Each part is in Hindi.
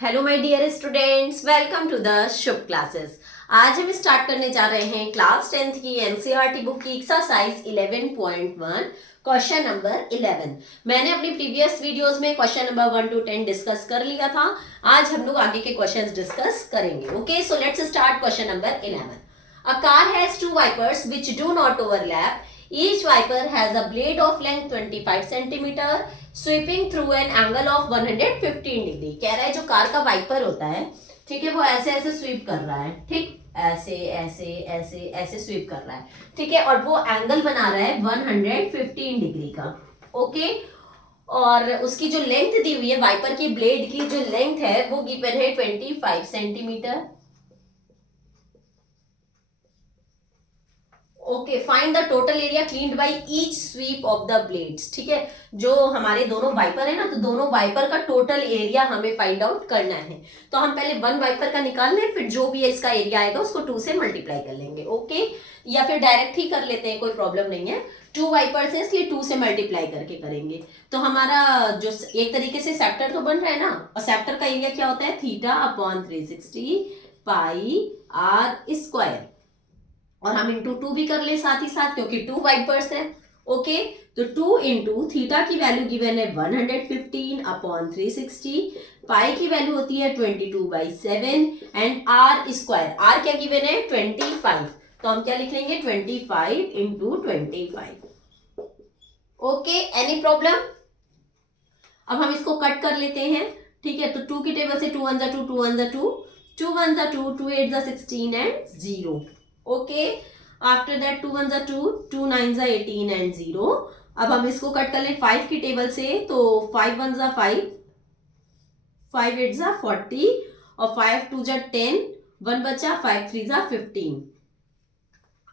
Hello my dear students, welcome to the Shubh classes. आज हम स्टार्ट करने जा रहे हैं क्लास 10th की एनसीईआरटी बुक की एक्सरसाइज 11.1 क्वेश्चन नंबर 11। मैंने अपनी प्रीवियस वीडियोस में क्वेश्चन नंबर 1 to 10 डिस्कस कर लिया था। आज हम लोग आगे के क्वेश्चंस डिस्कस करेंगे। Okay, so let's start question number 11। A car has two wipers which do not overlap. Each wiper has a blade of length 25 centimeter sweeping through an angle of 115 degree. कह रहा है जो कार का वाइपर होता है, ठीक है, वो ऐसे ऐसे स्वीप कर रहा है, ठीक, ऐसे ऐसे ऐसे ऐसे स्वीप कर रहा है, ठीक है, और वो एंगल बना रहा है 115 डिग्री का। ओके, और उसकी जो लेंथ दी हुई है वाइपर की ब्लेड की जो लेंथ है वो गिवन है 25 centimetre. Okay, find the total area cleaned by each sweep of the blades. ठीक है, जो हमारे दोनों वाइपर है ना, तो दोनों वाइपर का टोटल एरिया हमें फाइंड आउट करना है। तो हम पहले वन वाइपर का निकाल लें, फिर जो भी इसका एरिया आएगा उसको 2 से मल्टीप्लाई कर लेंगे। ओके, या फिर डायरेक्ट ही कर लेते हैं, कोई प्रॉब्लम नहीं है। 2 वाइपर्स है इसलिए 2 से मल्टीप्लाई करके करेंगे। तो हमारा जो एक तरीके से सेक्टर तो बन रहा है ना, और सेक्टर का एरिया क्या होता है, theta upon 360 pi r square, और हम इंटू 2 भी कर ले साथ ही साथ, क्योंकि 2 वाइपर्स है। ओके, तो 2 इंटू थीटा की वैल्यू गिवन है 115 अपॉन 360, पाई की वैल्यू होती है 22/7 एंड आर स्क्वायर, आर क्या गिवन है 25, तो हम क्या लिख लेंगे 25 इंटू 25। Okay, any problem? अब हम इसको कट कर लेते हैं। ठीक है, तो 2 की टेबल से 2 1 2 2 1 2 2 1 2 2 8 16 and 0। Okay, after that 2 1 2 2 9 18 and 0। अब हम इसको कट कर लें 5 की टेबल से, तो 5 1 5, 5 8 40 और 5 2 10, 1 बचा, 5 3 15।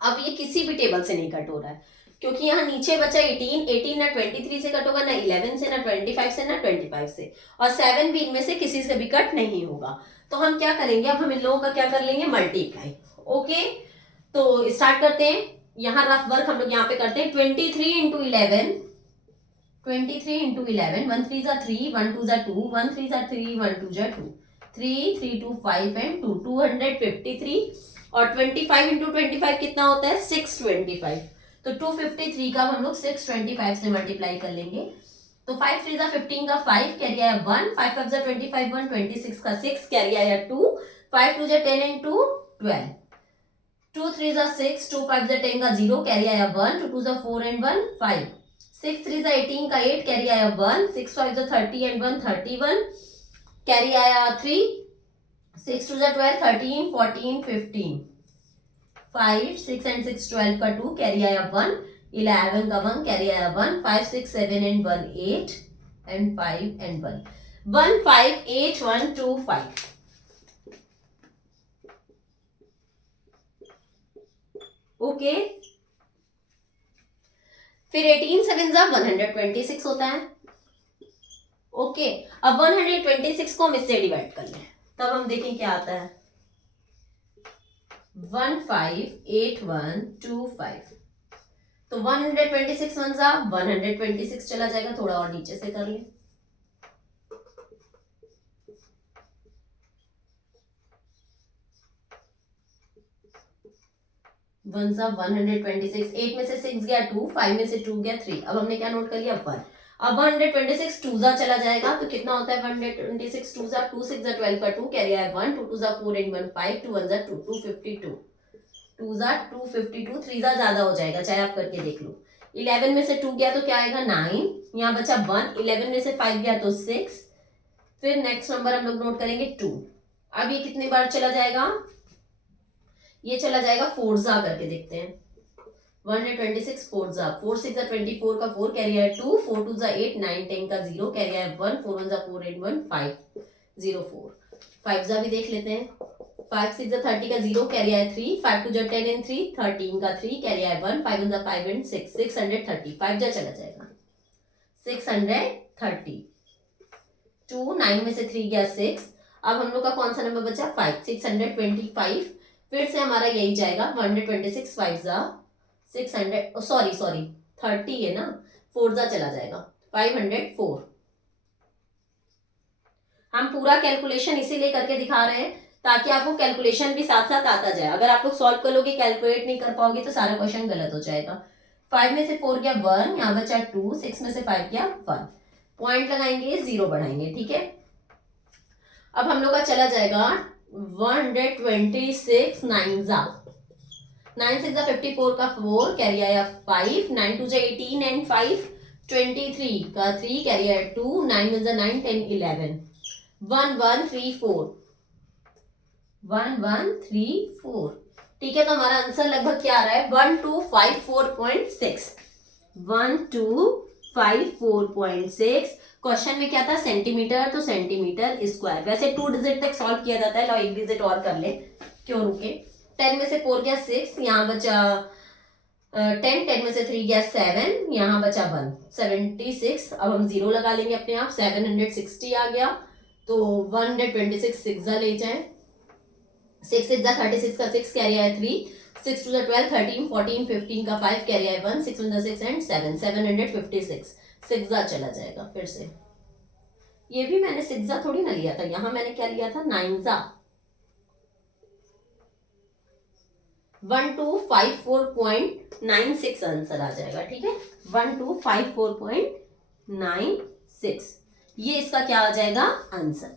अब ये किसी भी टेबल से नहीं कट हो रहा है, क्योंकि यहाँ नीचे बचा 18, 18 ना 23 से कट होगा, ना 11 से, ना 25 से, ना 25 से, और 7 भी इनमें से किसी से भी कट नहीं होगा। तो हम क्या करेंगे, अब हम इन लोगों का क्या कर लेंगे, मल्टीप्लाई। ओके, तो स्टार्ट करते हैं। यहाँ रफ वर्क हम लोग यहाँ पे करते हैं। 23 इंटू 11, 23 इंटू 11, 1 3 3, 1 2 2, 1 3 3, 1 2 2, 3 3 2 5 एंड 2 253, और 25 इंटू 25 कितना होता है 625। तो 253 का हम लोग 625 से मल्टीप्लाई कर लेंगे। तो 5 3 15 का 5 कैरी आया 1, 5 5 25 1, 26 का 6 कैरी आया 2, 5 2 10 एंड 2 12, 2 3 6, 2 5 10 का 0 कैरी आया 1, 2 2 4 एंड 1 5, 6 3 18 का 8 कैरी आया 1, 6 5 30 एंड 1 31 कैरी आया 3, 6 2 12 13 14 15, 5 6 एंड 6 12 का 2 कैरी आया 1, 11 का 1 कैरी आया 1, 5 6 7 एंड 1 8 एंड 5 एंड 1 1 5 8 1 2 5। ओके, फिर 18 7 126 होता है। ओके, अब 126 को हम इससे डिवाइड कर लें, तब हम देखें क्या आता है। 158125, तो 126 1 126 चला जाएगा, थोड़ा और नीचे से कर लें। 1 126, 8 में से 6 गया 2, 5 में से 2 गया 3। अब हमने क्या नोट कर लिया 1। अब 126 2 चला जाएगा, तो कितना होता है 126 2 2 6 12 का 2 कैरी आया 1, 2 2 4 एंड 1 5, 2 1 2 252, 2 252, 3 ज्यादा हो जाएगा, चाहे आप करके देख लो। 11 में से 2 गया तो क्या आएगा 9, यहाँ बचा 1, 11 में से 5 गया तो 6, फिर नेक्स्ट नंबर हम लोग नोट करेंगे 2। अब ये कितनी बार चला जाएगा, ये चला जाएगा 4 करके देखते हैं। 126 4 4 6 24 का 4 कैरी आया 2, 4 2 8 9 10 का 0 कैरी आया 1, 4 1 4 एंड 1 5 0 4, 5 भी देख लेते हैं। 5 6 30 का 0 कैरी आया 3, 5 2 10 एंड 3 13 का 3 कैरी आया 1, 5 1 5 एंड 6 630, 5 चला जाएगा 630। 2 9 में से 3 गया 6। अब हम लोग का कौन सा नंबर बचा 5, 625। फिर से हमारा यही जाएगा 126 5 600, सॉरी 30 है ना, 4 चला जाएगा 504। हम पूरा कैलकुलेशन इसीलिए करके दिखा रहे हैं ताकि आपको कैलकुलेशन भी साथ साथ आता जाए। अगर आप लोग सॉल्व करोगे, कैलकुलेट नहीं कर पाओगे तो सारा क्वेश्चन गलत हो जाएगा। 5 में से 4 गया 1, यहाँ बचा 2, 6 में से 5 गया 1, पॉइंट लगाएंगे, 0 बढ़ाएंगे, ठीक है। अब हम लोग का चला जाएगा 126, 9 6 54 का 4 कैरी आया 5, 9 2 18 एंड 5 23 का 3 कैरी आया 2, 9 1 9 10 11, 1 1 3 4, 1 1 3 4, ठीक है। तो हमारा आंसर लगभग क्या आ रहा है, 1254.6, 1254.6। क्वेश्चन में क्या था, सेंटीमीटर, तो सेंटीमीटर स्क्वायर। वैसे 2 डिजिट तक सॉल्व किया जाता है, लो एक डिजिट और कर ले, क्यों रुके। 10 में से 4 गया 6, यहाँ बचा 10, 10 में से 3 गया 7, यहाँ बचा 1, 76। अब हम 0 लगा लेंगे अपने आप, 760 आ गया, तो 126 6 ले जाए, 6 6 36 का 6 कैरी आया 3, 6 2 12 13 14 15 का 5 कैरी आया 1, 6 1 6 एंड 7, 756 6 चला जाएगा। फिर से ये भी मैंने 6 थोड़ी ना लिया था, यहाँ मैंने क्या लिया था, 9 1254.96 आंसर आ जाएगा, ठीक है। 1254.96 ये इसका क्या आ जाएगा आंसर।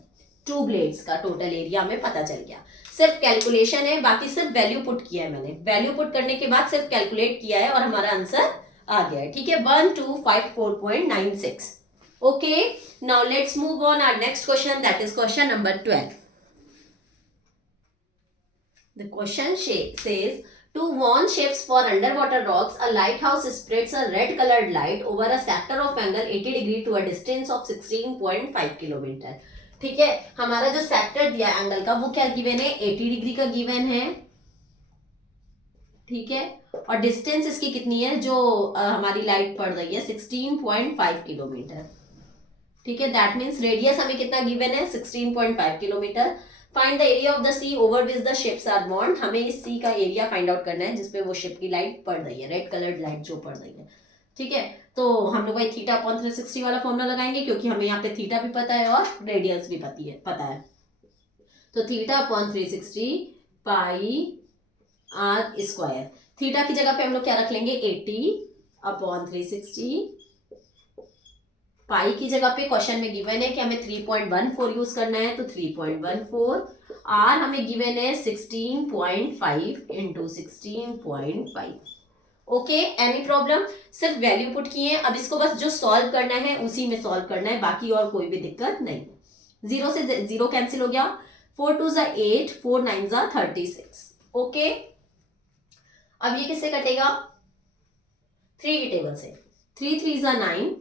2 ब्लेड्स का टोटल एरिया हमें पता चल गया। सिर्फ कैलकुलेशन है, बाकी सिर्फ वैल्यू पुट किया है मैंने। वैल्यू पुट करने के बाद सिर्फ कैलकुलेट किया है और हमारा आंसर आ गया है, ठीक है, 1254.96। Okay, now let's move on our next question, that is question number 12. The question says, to warn ships for underwater rocks, a lighthouse spreads a red colored light over a sector of angle 80 degree to a distance of 16.5 kilometre. ठीक है, हमारा जो सेक्टर दिया एंगल का वो क्या गिवन है, 80 डिग्री का गिवन है, ठीक है। और डिस्टेंस इसकी कितनी है, जो हमारी लाइट पड़ रही है 16.5 किलोमीटर, ठीक है। दैट मीन्स रेडियस हमें कितना गिवन है, 16.5 kilometre. Find the area of the sea over which the ships are bond. हमें इस सी का एरिया फाइंड आउट करना है जिसपे वो शिप की लाइट पड़ रही है, रेड कलर्ड लाइट जो पड़ रही है, ठीक है। तो हम लोग भाई थीटा अपॉन 360 वाला फॉर्मूला लगाएंगे, क्योंकि हमें यहाँ पे थीटा भी पता है और रेडियस भी पता है। तो theta upon 360 pi r square. Theta की जगह पे हम लोग क्या रख लेंगे, 80 अपॉन 360। पाई की जगह पे क्वेश्चन में गिवन है कि हमें 3.14 यूज करना है, तो 3.14। आर हमें गिवन है 16.5 इंटू 16.5। ओके, एनी प्रॉब्लम, सिर्फ वैल्यू पुट किए हैं। अब इसको बस जो सॉल्व करना है उसी में सॉल्व करना है, बाकी और कोई भी दिक्कत नहीं। 0 से 0 कैंसिल हो गया, 4 2 8, 4 9 36। ओके, अब ये किससे कटेगा, 3 की टेबल से। 3 3 9,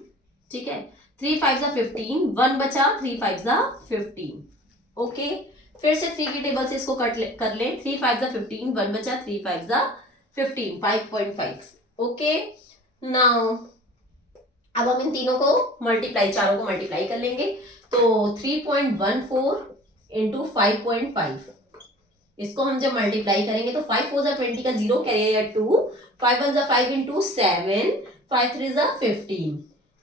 ठीक है, 3 5 15, 1 बचा, 3 5 15। ओके, फिर से 3 की टेबल से इसको कर ले, 3 5 15, 1 बचा, 3 5 15, 5.5। ओके, नाउ अब हम इन तीनों को मल्टीप्लाई, चारों को मल्टीप्लाई कर लेंगे, तो 3.14 इंटू 5.5। इसको हम जब मल्टीप्लाई करेंगे तो 5 4 20 का 0 कैरी 2, 5 1 5 इंटू 7, 5 3 15,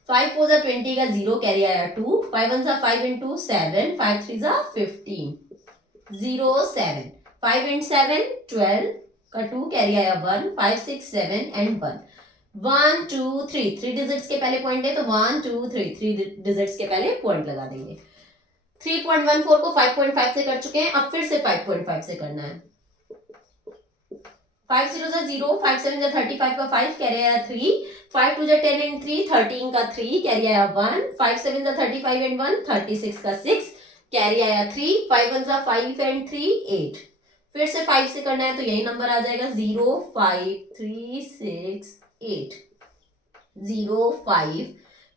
5 4 20 का 0 कैरी आया 2, 5 1 5 इंटू 7, 5 3 15, 0 7, 5 and 7 12 का 2 कैरी आया 1, 5 6 7 and 1, 1 2 3 3 डिजिट्स के पहले पॉइंट है, तो 1 2 3 3 डिजिट्स के पहले पॉइंट लगा देंगे। 3.14 को 5.5 से कर चुके हैं, अब फिर से 5.5 से करना है। 5 0 0, 5 7 35 का 5 कैरी आया 3, 5 2 10 एंड 3 13 का 3 कैरी आया 1, 5 7 35 एंड 1 36 का 6 कैरी आया 3, 5 1 5 एंड 3 8। फिर से 5 से करना है तो यही नंबर आ जाएगा 0 5 3 6 8, 0 5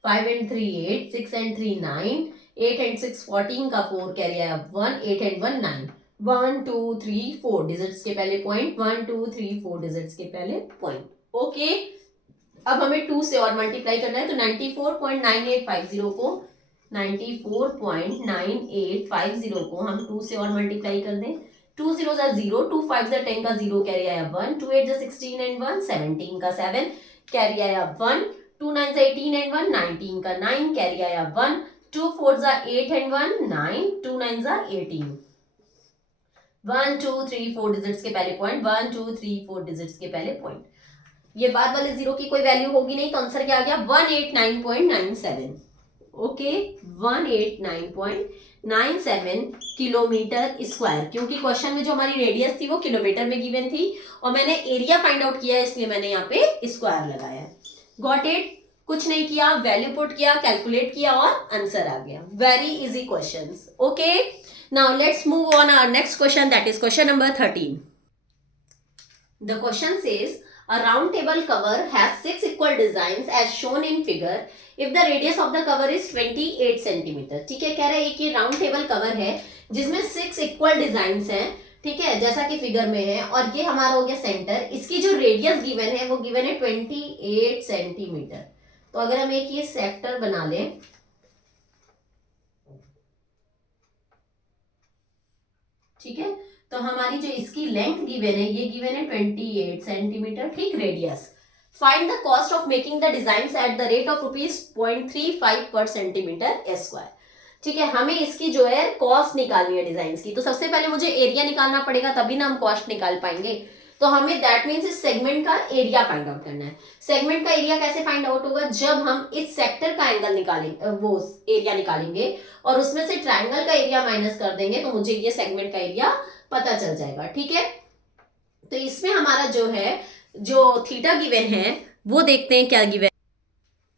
5 एंड 3 8, 6 एंड 3 9, 8 एंड 6 14 का 4 कैरी आया 1, 8 एंड 1 9, 1 2 3 4 डिजिट्स के पहले पॉइंट, 1 2 3 4 डिजिट्स के पहले पॉइंट। ओके, अब हमें 2 से और मल्टीप्लाई करना है, तो 94.9850 को 94.9850 को हम 2 से और मल्टीप्लाई कर दें। 2 0 0, 2 5 10 का 0 कैरी आया 1, 2 8 16 एंड 1 17 का 7 कैरी आया 1, 2 9 18 एंड 1 19 का 9 कैरी आया 1, 2 4s are 8 and 1 9, 2 9s are 18. 1 2 3 4 digits के पहले पॉइंट, 1 2 3 4 डिजिट्स के पहले पॉइंट। ये बाद वाले जीरो की कोई वैल्यू होगी नहीं, तो आंसर क्या आ गया 189.97। ओके 189.97 किलोमीटर स्क्वायर, क्योंकि क्वेश्चन में जो हमारी रेडियस थी वो किलोमीटर में गिवन थी और मैंने एरिया फाइंड आउट किया है, इसलिए मैंने यहाँ पे स्क्वायर लगाया है। Got it? कुछ नहीं किया, वैल्यू पुट किया, कैलकुलेट किया और आंसर आ गया। Very easy questions. Okay now let's move on our next question, that is question number 13. The question says a round table cover has 6 equal designs as shown in figure if the radius of the cover is 28 centimeter. ठीक है, कह रहा है कि राउंड टेबल कवर है जिसमें 6 इक्वल डिजाइंस हैं, ठीक है, जैसा कि फिगर में है, और ये हमारा हो गया सेंटर। इसकी जो रेडियस गिवन है वो गिवन है 28 सेंटीमीटर। तो अगर हम एक ये सेक्टर बना लें, ठीक है, तो हमारी जो इसकी लेंथ गिवन है ये गिवन है 28 सेंटीमीटर, ठीक, radius. Find the cost of making the design at the rate of ₹0.35 पर सेंटीमीटर स्क्वायर। ठीक है, हमें इसकी जो है कॉस्ट निकालनी है डिजाइन की। तो सबसे पहले मुझे एरिया निकालना पड़ेगा, तभी ना हम कॉस्ट निकाल पाएंगे। तो हमें दैट मीन्स इस सेगमेंट का एरिया फाइंड आउट करना है। सेगमेंट का एरिया कैसे फाइंड आउट होगा? जब हम इस सेक्टर का एंगल निकालेंगे, वो एरिया निकालेंगे और उसमें से ट्राइंगल का एरिया माइनस कर देंगे, तो मुझे ये सेगमेंट का एरिया पता चल जाएगा। ठीक है, तो इसमें हमारा जो है, जो थीटा गिवन है वो देखते हैं क्या गिवन।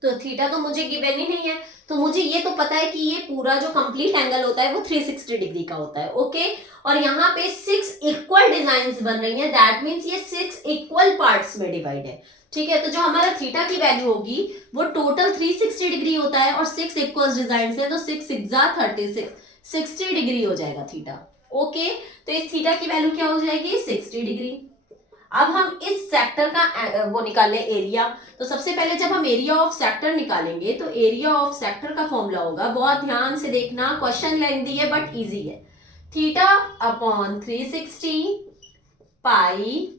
तो थीटा तो मुझे गिवन ही नहीं है, तो मुझे ये तो पता है कि ये पूरा जो कंप्लीट एंगल होता है वो 360 डिग्री का होता है। ओके, और यहाँ पे 6 इक्वल डिजाइन्स बन रही हैं, दैट मीन्स ये 6 इक्वल पार्ट्स में डिवाइड है। ठीक है, तो जो हमारा थीटा की वैल्यू होगी वो टोटल 360 डिग्री होता है और 6 इक्वल डिजाइन्स है, तो 6 6 36 60 डिग्री हो जाएगा थीटा। ओके, तो इस थीटा की वैल्यू क्या हो जाएगी? 60 डिग्री। अब हम इस सेक्टर का वो निकाल लें एरिया। तो सबसे पहले जब हम एरिया ऑफ सेक्टर निकालेंगे तो एरिया ऑफ सेक्टर का फॉर्मूला होगा, बहुत ध्यान से देखना, क्वेश्चन लेंथी है बट इजी है, theta upon 360 pi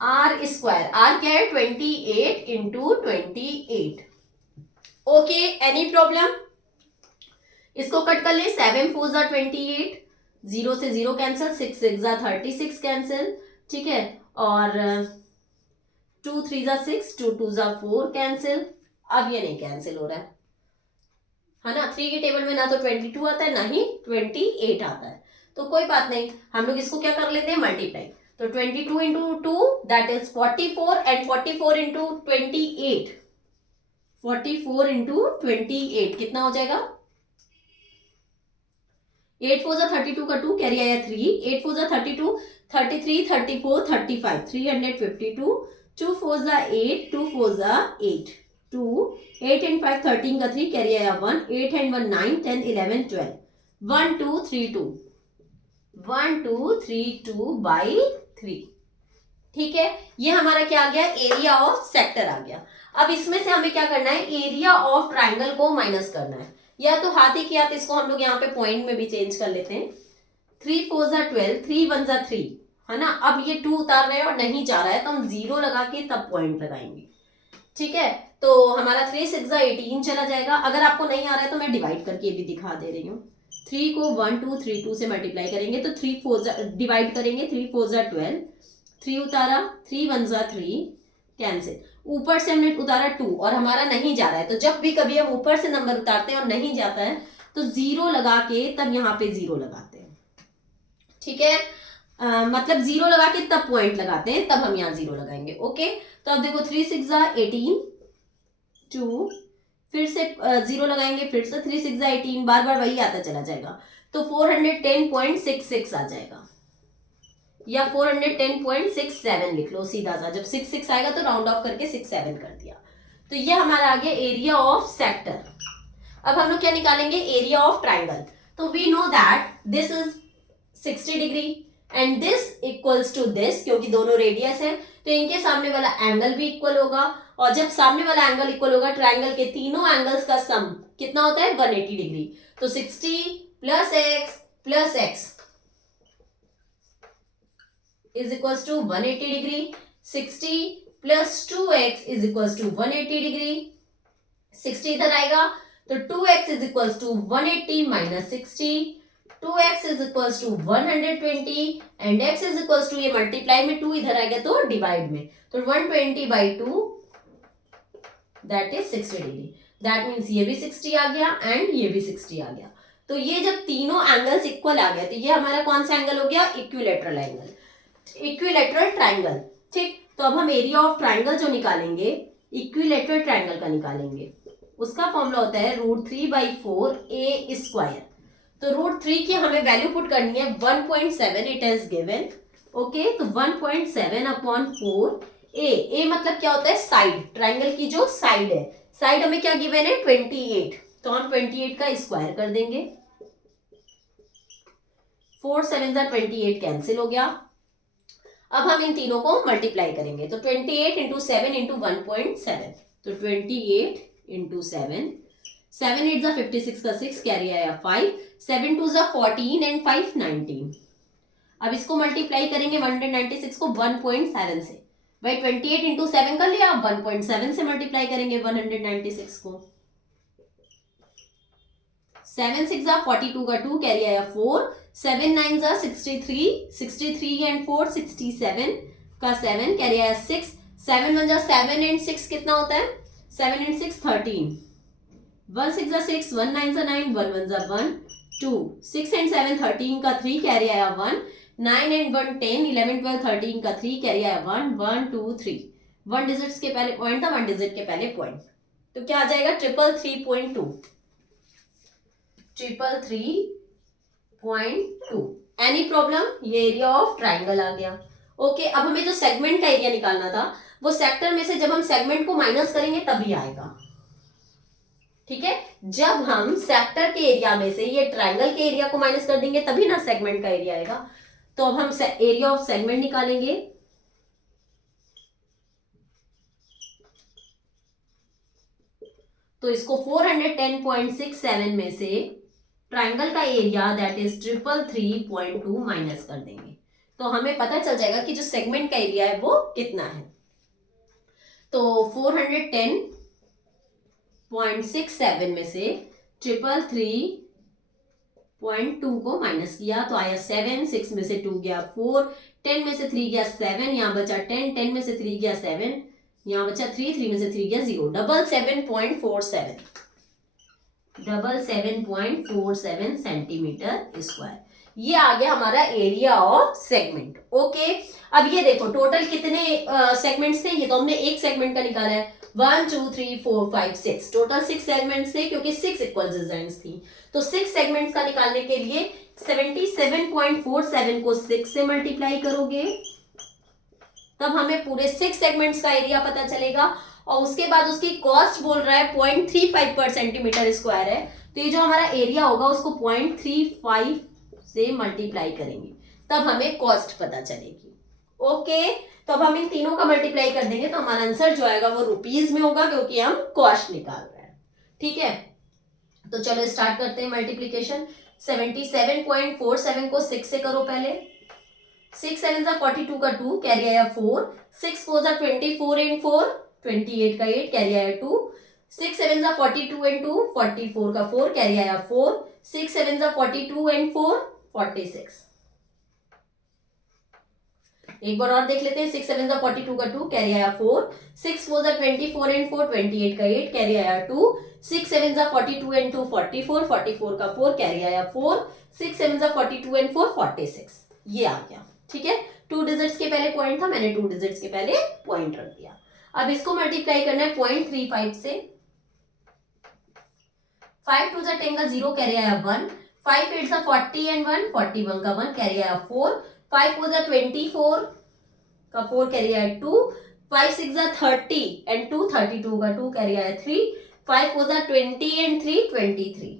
r square. R क्या है? 28 इंटू 28। Okay, any problem? इसको कट कर ले, 7 4 जा 28, 0 से 0 कैंसिल, 6 6 जा 36 कैंसिल, ठीक है, और 2 3 जा 6, 2 2 जा 4 कैंसिल। अब ये नहीं कैंसिल हो रहा है ना, 3 की टेबल में ना तो 22 आता है ना ही 28 आता है, तो कोई बात नहीं, हम लोग इसको क्या कर लेते हैं? मल्टीप्लाई। तो 22 into 2 that is 44 and 44 into 28, 44 into 28 कितना हो जाएगा? 8 4 जा 32 का 2 कैरी आया 3, 8 4 जा 32, 33 34 35 352, 2 4 जा 8, 2 4 जा 8, 2 8 एंड 5 13 का 3 कैरी आया 1, 8 एंड 1 9 10 11 12 1 2 3 2 1 2 3 2 बाई 3। ठीक है, ये हमारा क्या आ गया? एरिया ऑफ सेक्टर आ गया। अब इसमें से हमें क्या करना है? एरिया ऑफ ट्राइंगल को माइनस करना है, या तो हाथ ही किया तो इसको हम लोग यहाँ पे पॉइंट में भी चेंज कर लेते हैं। 3 4 जा 12, 3 1 जा 3, है ना। अब ये 2 उतार रहे हैं और नहीं जा रहा है, तो हम 0 लगा के तब पॉइंट लगाएंगे। ठीक है, तो हमारा 3 6 जा 18 चला जाएगा। अगर आपको नहीं आ रहा है तो मैं डिवाइड करके भी दिखा दे रही हूँ। 3 को 1 2 3 2 से मल्टीप्लाई करेंगे तो 3 4 जा डिवाइड करेंगे, 3 4 जा 12, 3 उतारा, 3 1 जा 3 कैंसिल, ऊपर से हमने उतारा 2 और हमारा नहीं जा रहा है। तो जब भी कभी हम ऊपर से नंबर उतारते हैं और नहीं जाता है तो 0 लगा के तब यहाँ पे 0 लगाते हैं। ठीक है, मतलब 0 लगा के तब पॉइंट लगाते हैं, तब हम यहाँ 0 लगाएंगे। ओके, तो अब देखो 3 6 जा 18, 2 फिर से 0 लगाएंगे, फिर से 3 6 जा 18, बार बार वही आता चला जाएगा, तो 410.66 आ जाएगा, या 410.67 लिख लो सीधा सा। जब 6 6 आएगा तो राउंड ऑफ करके 6 7 कर दिया। तो ये हमारा आ गया एरिया ऑफ सेक्टर। अब हम लोग क्या निकालेंगे? Area of triangle. तो we know that this is 60 degree and this equals to this, क्योंकि दोनों रेडियस है तो इनके सामने वाला एंगल भी इक्वल होगा, और जब सामने वाला एंगल इक्वल होगा ट्राइंगल के तीनों एंगल्स का सम कितना होता है? 180 डिग्री। तो 60 plus x is equals to 180 degree, 60 plus 2x is equals to 180 degree। 60 इधर आएगा तो 2x is equals to 180 minus 60, 2x is equals to 120 and x is equals to, ये मल्टीप्लाई में 2 इधर आ गया तो डिवाइड में, तो 120/2 that is 60 degree. That means ये भी 60 आ गया एंड ये भी 60 आ गया। तो ये जब तीनों एंगल्स इक्वल आ गया तो ये हमारा कौन सा एंगल हो गया, इक्विलेटरल एंगल, इक्विलेटरल ट्राइंगल। ठीक, तो अब हम एरिया ऑफ ट्राइंगल जो निकालेंगे, इक्विलेटरल ट्राइंगल का निकालेंगे, उसका फॉर्मूला होता है √3/4 a²। तो √3 की हमें वैल्यू पुट करनी है 1.7, इट इज गिवन। ओके, तो 1.7/4 ए मतलब क्या होता है, साइड, ट्राइंगल की जो साइड है, साइड हमें क्या गिवन है 28, तो हम 28 का स्क्वायर कर देंगे, 4 7 28 कैंसिल हो गया। अब हम इन तीनों को मल्टीप्लाई करेंगे, तो 28 इंटू 7 इंटू 1.7, तो 28 इंटू 7, 7 8 56 का 6 कैरी आया 5, 7 2 14 एंड 5 19। अब इसको मल्टीप्लाई करेंगे 196 को 1.7 से, भाई 28 इंटू 7 कर लिया, अब 1.7 से मल्टीप्लाई करेंगे 196 को, 7 6 42 का 2 कैरी आया 4, 7 9 63, 63 एंड 4 67 का 7 कैरी आया 6, 7 1 7 एंड 6 कितना होता है, 7 एंड 6 13, 1 6 6, 1 9 9, 1 1 1 2, 6 एंड 7 13 का 3 कैरी आया 1, 9 एंड 1 10, 11 12 13 का 3 कैरी आया 1 1 2 3, 1 डिजिट्स के पहले पॉइंट था, 1 डिजिट के पहले पॉइंट, तो क्या आ जाएगा 333.2, 333.2। एनी प्रॉब्लम, ये एरिया ऑफ ट्राइंगल आ गया। ओके, अब हमें जो सेगमेंट का एरिया निकालना था वो सेक्टर में से जब हम सेगमेंट को माइनस करेंगे तभी आएगा। ठीक है, जब हम सेक्टर के एरिया में से ये ट्राइंगल के एरिया को माइनस कर देंगे तभी ना सेगमेंट का एरिया आएगा। तो अब हम एरिया ऑफ सेगमेंट निकालेंगे, तो इसको 410.67 में से ट्राइंगल का एरिया दैट इज 333.2 माइनस कर देंगे, तो हमें पता चल जाएगा कि जो सेगमेंट का एरिया है वो कितना है। तो 410.67 में से 333.2 को माइनस किया तो आया 7, 6 में से 2 गया 4, 10 में से 3 गया 7, यहां बचा 10, 10 में से 3 गया 7, यहां बचा 3, 3 में से 3 गया 0, 7.47 सेंटीमीटर स्क्वायर, ये आ गया हमारा एरिया ऑफ सेगमेंट। ओके, अब ये देखो टोटल कितने सेगमेंट्स थे, ये तो हमने एक सेगमेंट का निकाला है, 1 2 3 4 5 6, टोटल 6 सेगमेंट्स थे क्योंकि 6 इक्वल डिजाइन्स थी, तो 6 सेगमेंट्स का निकालने के लिए 77.47 को 6 से मल्टीप्लाई करोगे तब हमें पूरे 6 सेगमेंट्स का एरिया पता चलेगा, और उसके बाद उसकी कॉस्ट बोल रहा है 0.35 पर सेंटीमीटर स्क्वायर है, तो ये जो हमारा एरिया होगा उसको 0.35 से मल्टीप्लाई करेंगे तब हमें कॉस्ट पता चलेगी। ओके, तो अब हम इन तीनों का मल्टीप्लाई कर देंगे तो हमारा आंसर जो आएगा वो रुपीज में होगा क्योंकि हम कॉस्ट निकाल रहे हैं। ठीक है, तो चलो स्टार्ट करते हैं मल्टीप्लीकेशन। 77.47 को 6 से करो पहले, 6 7 42 का 2 कैरी आया 4, 6 4 24 एंड 4 28 का 8 कैरी आया 2, 6 7 42 एंड 2 44 का 4 कैरी आया 4, 6 7 42 एंड 4 46। एक बार और देख लेते हैं, 6 7 42 का 2 कैरी आया 4, 6 4 24 एंड 4 28 का 8 कैरी आया 2, 6 7 42 एंड 2 44, 44 का 4 कैरी आया 4, 6 7 42 एंड 4 46, ये आ गया। ठीक है, 2 डिजिट्स के पहले पॉइंट था, मैंने 2 डिजिट्स के पहले पॉइंट रख दिया। अब इसको मल्टीप्लाई करना है 0.35 से, 5 2 10 का 0 कैरी आया 1, 5 8 40 एंड 1 41 का 1 कैरी आया 4, 5 4 24 का 4 कैरी आया 2, 5 6 30 एंड 2 32 का 2 कैरी आया 3, 5 4 20 एंड 3 23,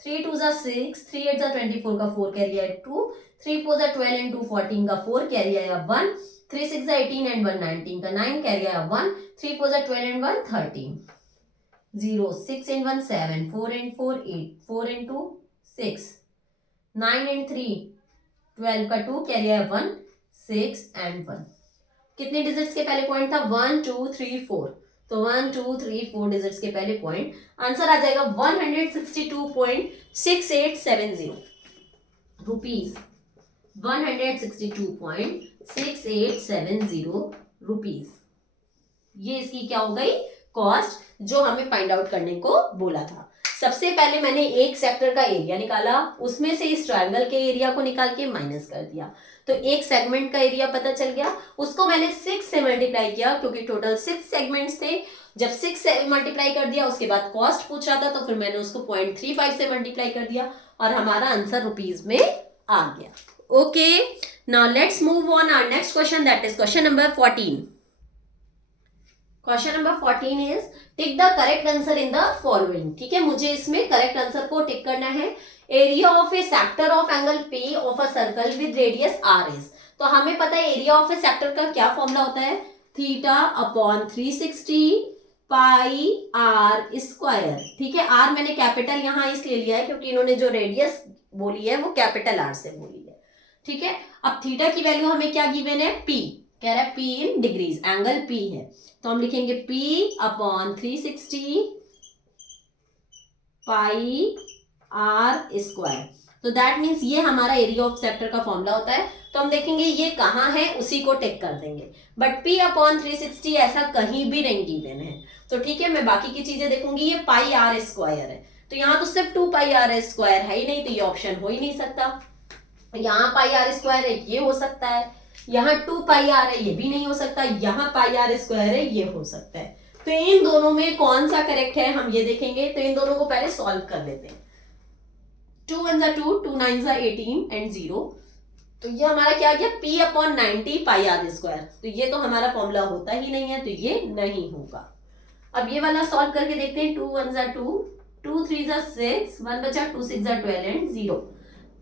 3 2 6, 3 8 24 का 4 कैरी आया 2, 3 4 12 एंड 2 14 का 4 कैरी आया 1, 3 6 18 एंड 1 19 का 9 कैरी आया 1, 3 4 12 and 1 13, 0 6 and 1 7, 4 and 4 8, 4 and 2 6, 9 and 3 12 का 2 कैरी आया 1 6 एंड 1। कितने डिजिट्स के पहले पॉइंट था 1 2 3 4, तो 1 2 3 4 डिजिट्स के पहले पॉइंट, आंसर आ जाएगा 162.6870 रुपीज, 162.6870 रुपीज। ये इसकी क्या हो गई, कॉस्ट, जो हमें फाइंड आउट करने को बोला था। सबसे पहले मैंने एक सेक्टर का एरिया निकाला, उसमें से इस ट्रायंगल के एरिया को निकाल के माइनस कर दिया, तो एक सेगमेंट का एरिया पता चल गया। उसको मैंने 6 से मल्टीप्लाई किया, क्योंकि टोटल 6 सेगमेंट्स थे। जब 6 से मल्टीप्लाई कर दिया, उसके बाद कॉस्ट पूछा था, तो फिर मैंने उसको 0.35 से मल्टीप्लाई कर दिया और हमारा आंसर रुपीज में आ गया। Okay, now let's move on our next question, that is question number 14। Question number 14 is tick the correct answer in the following. ठीक है, मुझे इसमें करेक्ट आंसर को टिक करना है। Area of a sector of angle p of a circle with radius r is, तो हमें पता है एरिया ऑफ ए सेक्टर का क्या फॉर्मूला होता है, theta upon 360 pi r square. ठीक है, आर मैंने कैपिटल यहां इसलिए लिया है क्योंकि इन्होंने जो रेडियस बोली है वो कैपिटल आर से बोली है। ठीक है, अब थीटा की वैल्यू हमें क्या गिवन है, पी, कह रहा है p in degrees, angle p है, तो हम लिखेंगे P upon 360 pi r square. तो दैट मीन्स ये हमारा एरिया ऑफ सेक्टर का फॉर्मूला होता है। तो हम देखेंगे ये कहाँ है, उसी को टिक कर देंगे। बट P अपॉन 360 ऐसा कहीं भी नहीं गिवन है, तो ठीक है, मैं बाकी की चीजें देखूंगी। ये पाई आर स्क्वायर है, तो यहाँ तो सिर्फ 2 पाई आर स्क्वायर है ही नहीं, तो ये ऑप्शन हो ही नहीं सकता। यहाँ पाई आर स्क्वायर है, ये हो सकता है। यहाँ 2 पाई आर है, ये भी नहीं हो सकता। यहाँ पाई आर स्क्वायर है, ये हो सकता है। तो इन दोनों में कौन सा करेक्ट है हम ये देखेंगे। तो इन दोनों को पहले सॉल्व कर लेते हैं। 2 1 2, 2 9 18 एंड 0, तो ये हमारा क्या आ गया, P upon 90 pi r square. तो ये तो हमारा फॉर्मूला होता ही नहीं है, तो ये नहीं होगा। अब ये वाला सॉल्व करके देखते हैं। 2 1 2, 2 3 6, 1 बचा, 2 6 12 and 0।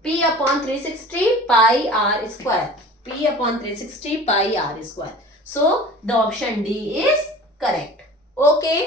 P upon 360 pi r square, P upon 360 pi r square. So the option D is correct. Okay,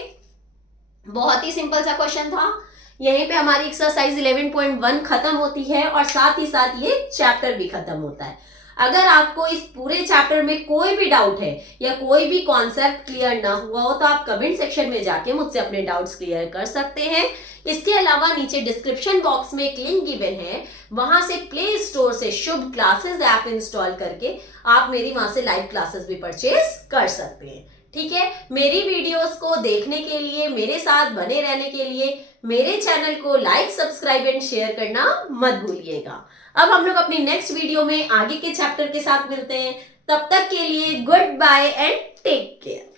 बहुत ही सिंपल सा क्वेश्चन था। यहीं पे हमारी एक्सरसाइज 11.1 खत्म होती है और साथ ही साथ ये चैप्टर भी खत्म होता है। अगर आपको इस पूरे चैप्टर में कोई भी डाउट है या कोई भी कॉन्सेप्ट क्लियर ना हुआ हो, तो आप कमेंट सेक्शन में जाके मुझसे अपने डाउट्स क्लियर कर सकते हैं। इसके अलावा नीचे डिस्क्रिप्शन बॉक्स में एक लिंक गिवन है, वहां से प्ले स्टोर से शुभ क्लासेस ऐप इंस्टॉल करके आप मेरी वहां से लाइव क्लासेस भी परचेज कर सकते हैं। ठीक है, मेरी वीडियोस को देखने के लिए, मेरे साथ बने रहने के लिए मेरे चैनल को लाइक, सब्सक्राइब एंड शेयर करना मत भूलिएगा। अब हम लोग अपनी नेक्स्ट वीडियो में आगे के चैप्टर के साथ मिलते हैं। तब तक के लिए good bye and take care.